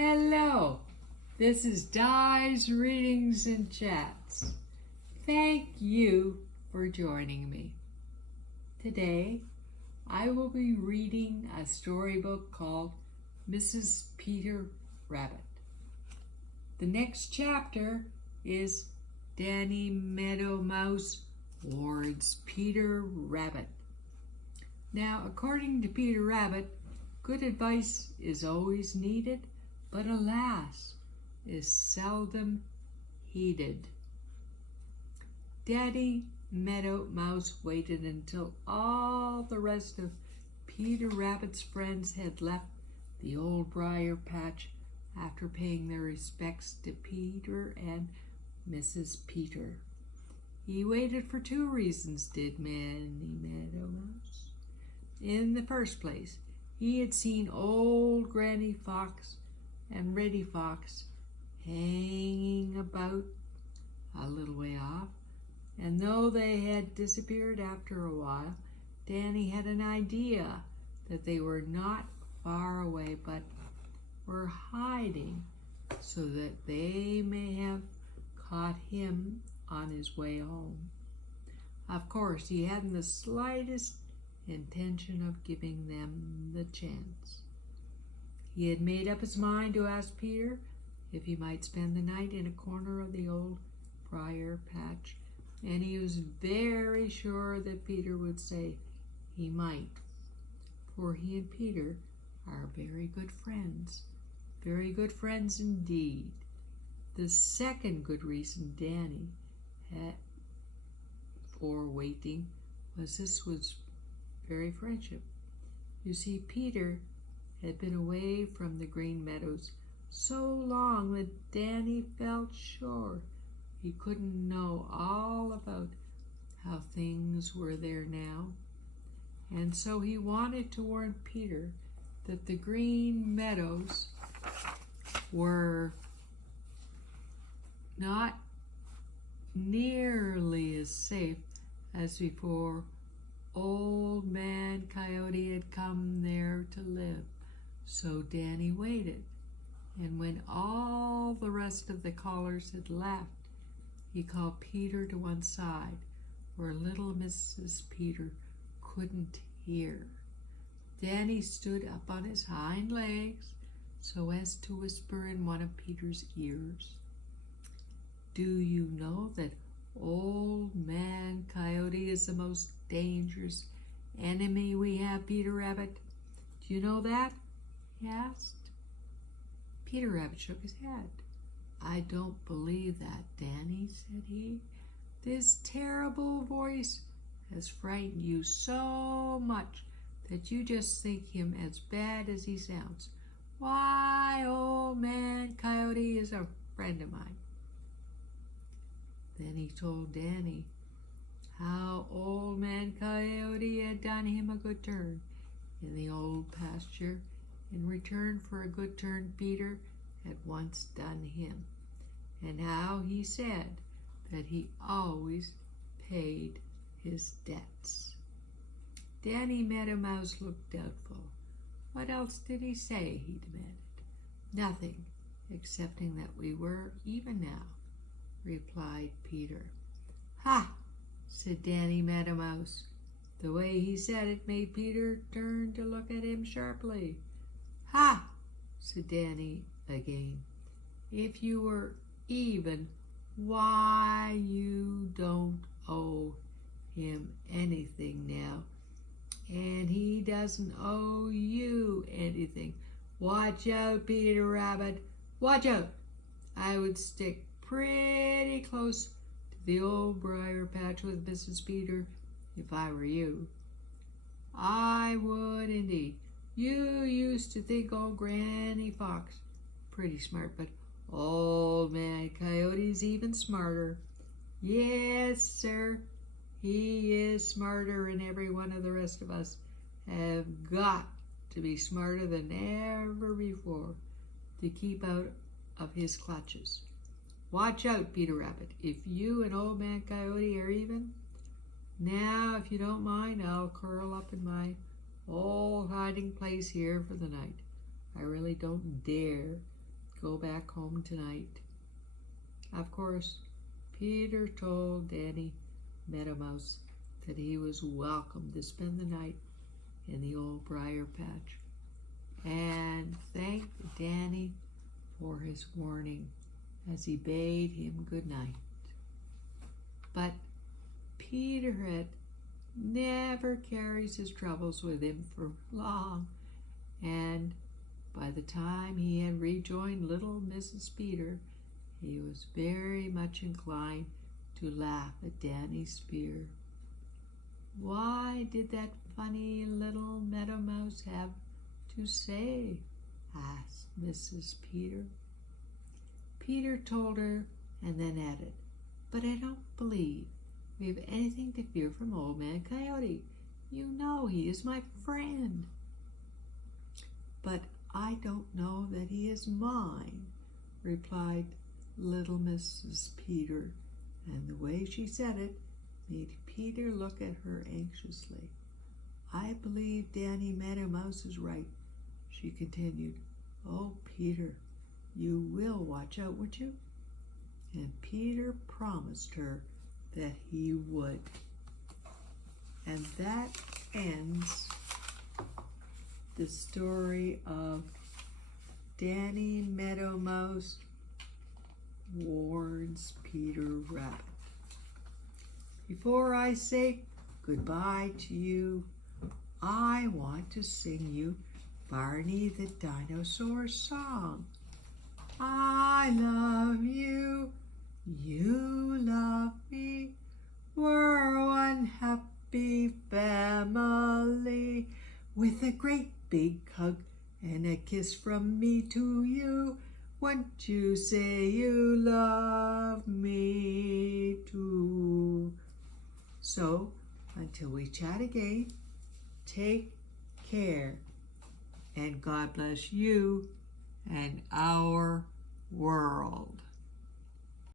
Hello, this is Di's Readings and Chats. Thank you for joining me. Today, I will be reading a storybook called Mrs. Peter Rabbit. The next chapter is Danny Meadow Mouse warns Peter Rabbit. Now, according to Peter Rabbit, good advice is always needed, but alas, is seldom heeded. Danny Meadow Mouse waited until all the rest of Peter Rabbit's friends had left the old briar patch after paying their respects to Peter and Mrs. Peter. He waited for two reasons, did Danny Meadow Mouse. In the first place, he had seen old Granny Fox and Reddy Fox hanging about a little way off, and though they had disappeared after a while, Danny had an idea that they were not far away but were hiding so that they may have caught him on his way home. Of course, he hadn't the slightest intention of giving them the chance. He had made up his mind to ask Peter if he might spend the night in a corner of the old briar patch, and he was very sure that Peter would say he might, for he and Peter are very good friends indeed. The second good reason Danny had for waiting was this was very friendship. You see, Peter had been away from the Green Meadows so long that Danny felt sure he couldn't know all about how things were there now. And so he wanted to warn Peter that the Green Meadows were not nearly as safe as before Old Man Coyote had come there to live. So Danny waited, and when all the rest of the callers had left, he called Peter to one side where little Mrs. Peter couldn't hear. Danny stood up on his hind legs so as to whisper in one of Peter's ears. "Do you know that Old Man Coyote is the most dangerous enemy we have, Peter Rabbit? Do you know that?" he asked. Peter Rabbit shook his head. "I don't believe that, Danny," said he. "This terrible voice has frightened you so much that you just think him as bad as he sounds. Why, Old Man Coyote is a friend of mine." Then he told Danny how Old Man Coyote had done him a good turn in the old pasture in return for a good turn Peter had once done him, and how he said that he always paid his debts. Danny Meadow Mouse looked doubtful. "What else did he say?" he demanded. "Nothing, excepting that we were even now," replied Peter. "Ha!" said Danny Meadow Mouse. The way he said it made Peter turn to look at him sharply. "Ha!" said Danny again. "If you were even, why, you don't owe him anything now, and he doesn't owe you anything. Watch out, Peter Rabbit, watch out. I would stick pretty close to the old briar patch with Mrs. Peter if I were you. I would indeed. You used to think old Granny Fox pretty smart, but Old Man Coyote's even smarter. Yes, sir, he is smarter, and every one of the rest of us have got to be smarter than ever before to keep out of his clutches. Watch out, Peter Rabbit. If you and Old Man Coyote are even, now, if you don't mind, I'll curl up in my old hiding place here for the night. I really don't dare go back home tonight. Of course, Peter told Danny Meadow Mouse that he was welcome to spend the night in the old briar patch, and thanked Danny for his warning as he bade him good night. But Peter had never carries his troubles with him for long, and by the time he had rejoined little Mrs. Peter, he was very much inclined to laugh at Danny's fear. What did that funny little Meadow Mouse have to say? Asked Mrs. Peter. Peter told her and then added, "But I don't believe we have anything to fear from Old Man Coyote. You know he is my friend." "But I don't know that he is mine," replied little Mrs. Peter, and the way she said it made Peter look at her anxiously. "I believe Danny Meadow Mouse is right," she continued. "Oh, Peter, you will watch out, would you?" And Peter promised her that he would. And that ends the story of Danny Meadow Mouse warns Peter Rabbit. Before I say goodbye to you, I want to sing you Barney the Dinosaur song. I love you, you love me, we're one happy family. With a great big hug and a kiss from me to you, won't you say you love me too? So, until we chat again, take care, and God bless you and our world.